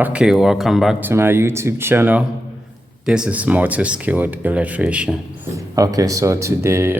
Okay, welcome back to my YouTube channel. This is Multi-Skilled Electrician. Okay, so today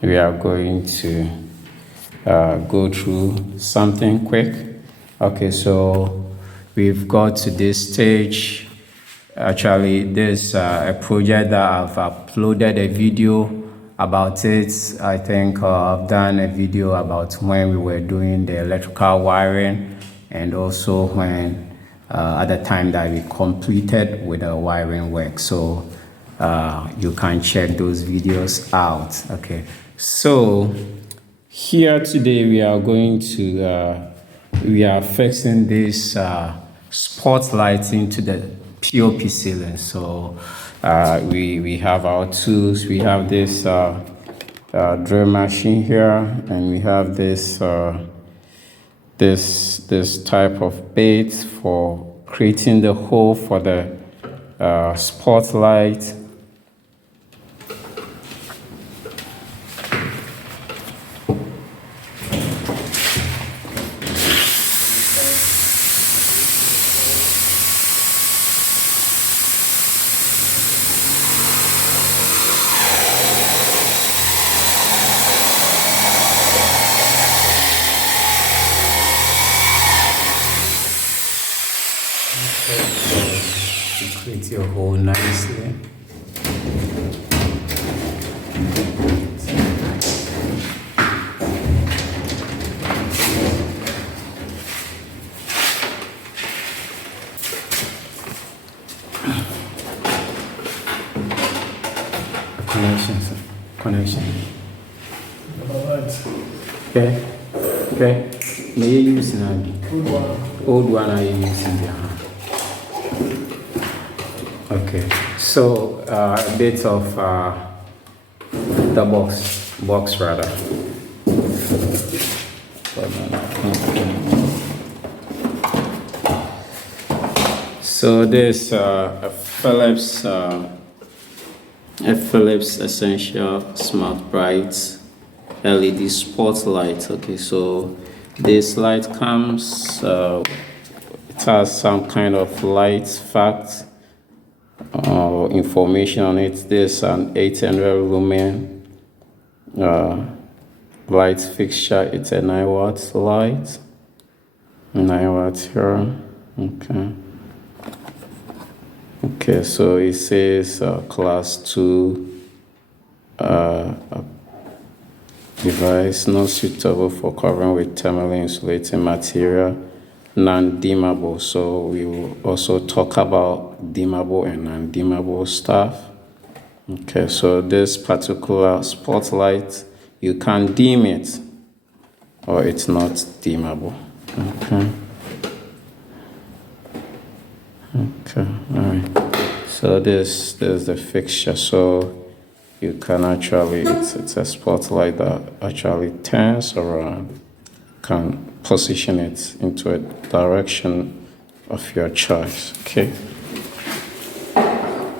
we are going to go through something quick. Okay, so we've got to this stage. Actually, this a project that I've uploaded a video about it. I think I've done a video about when we were doing the electrical wiring, and also when at the time that we completed with the wiring work. So you can check those videos out. Okay, so here today we are going to we are fixing this spotlight into the POP ceiling. So we have our tools. We have this drill machine here, and we have this this type of bait for creating the hole for the spotlight. To create your hole nicely. Connection. Okay. May you use now? Old one are you using there? Okay, so a bit of the box rather. So this a Philips Essential Smart Bright LED spotlight. Okay, so this light comes, it has some kind of light fact information on it. There's an 800 lumen light fixture. It's a 9 watt light, 9 watts here. Okay, so it says class 2 device, not suitable for covering with thermally insulating material, non-dimmable. So we will also talk about dimmable and non-dimmable stuff. Okay, so this particular spotlight, you can dim it or it's not dimmable. Okay, all right. So this is the fixture. So you can actually, it's a spotlight that actually turns around, can position it into a direction of your choice. Okay,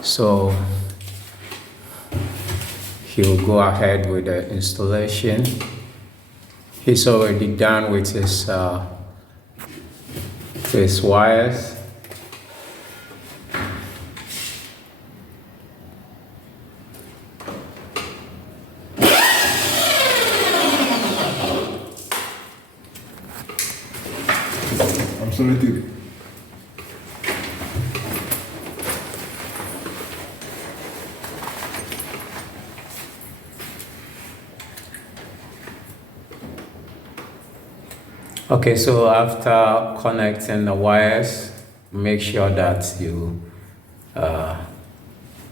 so he'll go ahead with the installation. He's already done with his wires. Okay, so after connecting the wires, make sure that you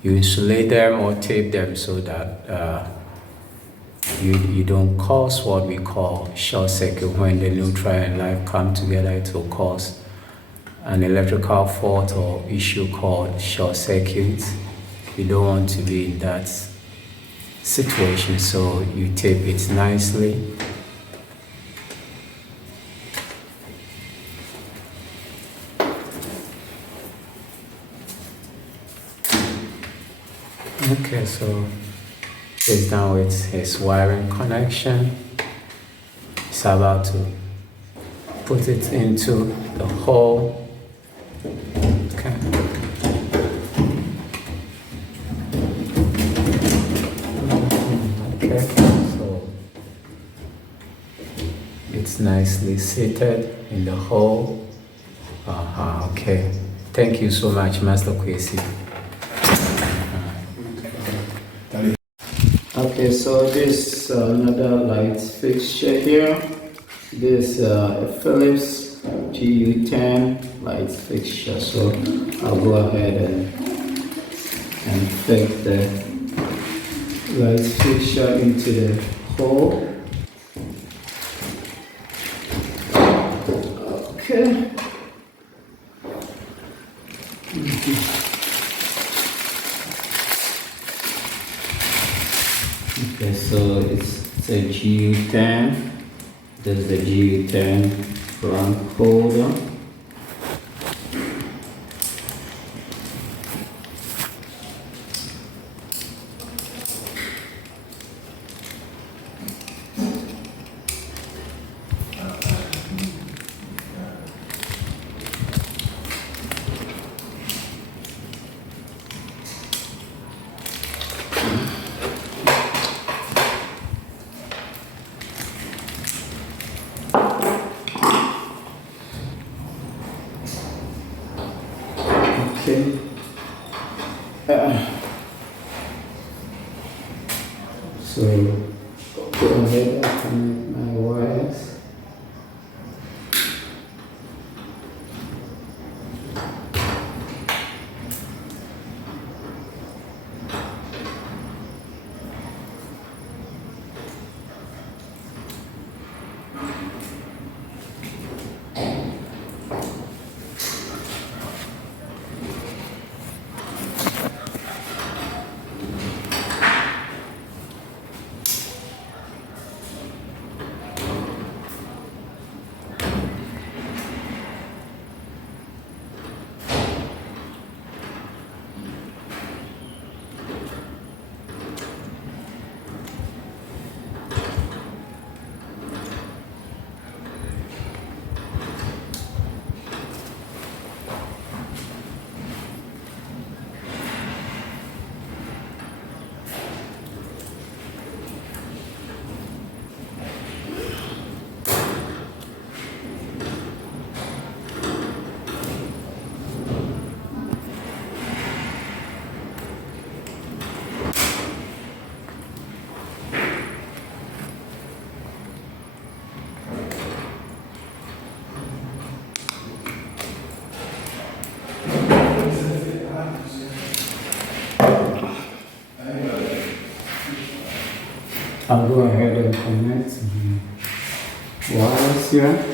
insulate them or tape them so that you don't cause what we call short circuit. When the neutral and live come together, it will cause an electrical fault or issue called short circuit. You don't want to be in that situation, so you tape it nicely. Okay, so he's done with his wiring connection. He's about to put it into the hole Okay, so it's nicely seated in the hole. Okay. Thank you so much, Master Kwesi. Okay, so this another light fixture here. This Philips GU10 light fixture. So I'll go ahead and fit the light fixture into the hole. Okay. Okay, so it's a GU10. This is the GU10 front holder. Okay. So go ahead and connect my wires. I'll go ahead and connect the wires here.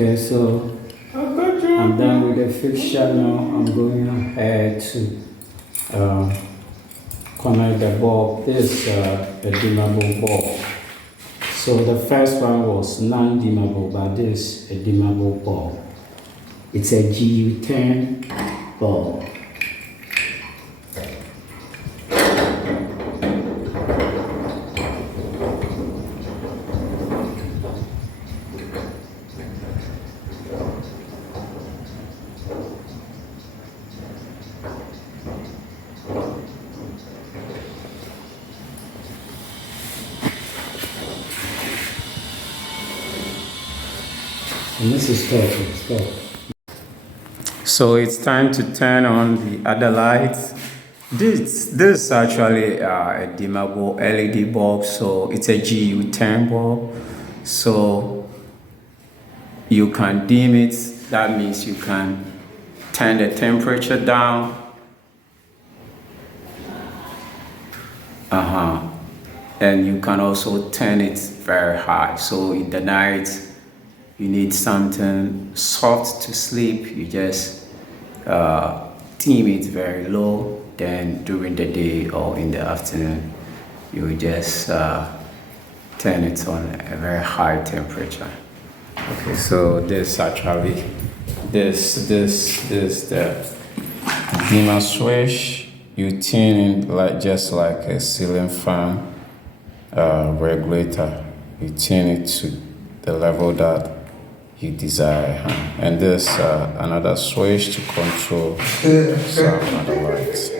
Okay, so I'm done with the fixture now. I'm going ahead to connect the bulb. This is a dimmable bulb. So the first one was non-dimmable, but this is a dimmable bulb. It's a GU10 bulb. And this is stop. So it's time to turn on the other lights. This is actually a dimmable LED bulb, so it's a GU10 bulb. So you can dim it. That means you can turn the temperature down. And you can also turn it very high. So in the night, you need something soft to sleep. You just dim it very low. Then during the day or in the afternoon, you just turn it on a very high temperature. Okay, so this actually, this the dimmer switch. You tune it like just like a ceiling fan regulator. You tune it to the level that you desire, and there's another switch to control some other lights.